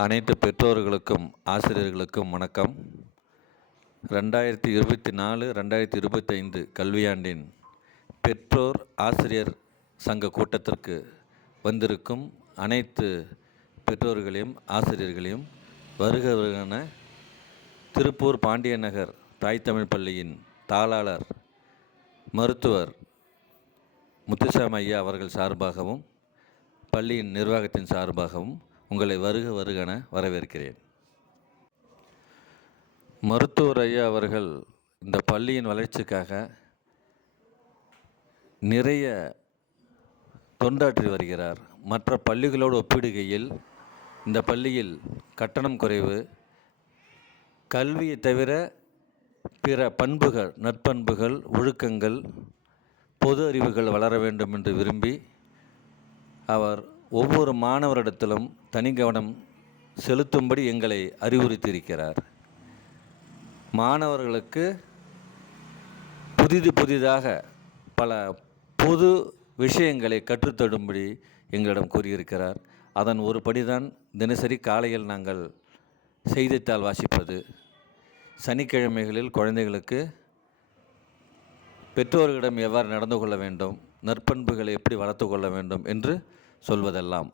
அனைத்து பெற்றோர்களுக்கும் ஆசிரியர்களுக்கும் வணக்கம். 2024-2025 கல்வியாண்டின் பெற்றோர் ஆசிரியர் சங்க கூட்டத்திற்கு வந்திருக்கும் அனைத்து பெற்றோர்களையும் ஆசிரியர்களையும் வருக வருகன திருப்பூர் பாண்டிய நகர் தாய் தமிழ் பள்ளியின் தாளாளர் மருத்துவர் முத்துசாமி ஐயா அவர்கள் சார்பாகவும் பள்ளியின் நிர்வாகத்தின் சார்பாகவும் உங்களை வருக வருகன வரவேற்கிறேன். மருத்துவர் ஐயா அவர்கள் இந்த பள்ளியின் வளர்ச்சிக்காக நிறைய தொண்டாற்றி வருகிறார். மற்ற பள்ளிகளோடு ஒப்பிடுகையில் இந்த பள்ளியில் கட்டணம் குறைவு, கல்வியை தவிர பிற பண்புகள், நற்பண்புகள், ஒழுக்கங்கள், பொது அறிவுகள் வளர வேண்டும் என்று விரும்பி அவர் ஒவ்வொரு மாணவரிடத்திலும் தனி கவனம் செலுத்தும்படி எங்களை அறிவுறுத்தியிருக்கிறார். மாணவர்களுக்கு புதிதாக பல பொது விஷயங்களை கற்றுத்தரும்படி எங்களிடம் கூறியிருக்கிறார். அதன் ஒரு படிதான் தினசரி காலையில் நாங்கள் செய்தித்தாள் வாசிப்பது, சனிக்கிழமைகளில் குழந்தைகளுக்கு பெற்றோர்களிடம் எவ்வாறு நடந்து கொள்ள வேண்டும், நற்பண்புகளை எப்படி வளர்த்து கொள்ள வேண்டும் என்று சொல்வதெல்லாம்.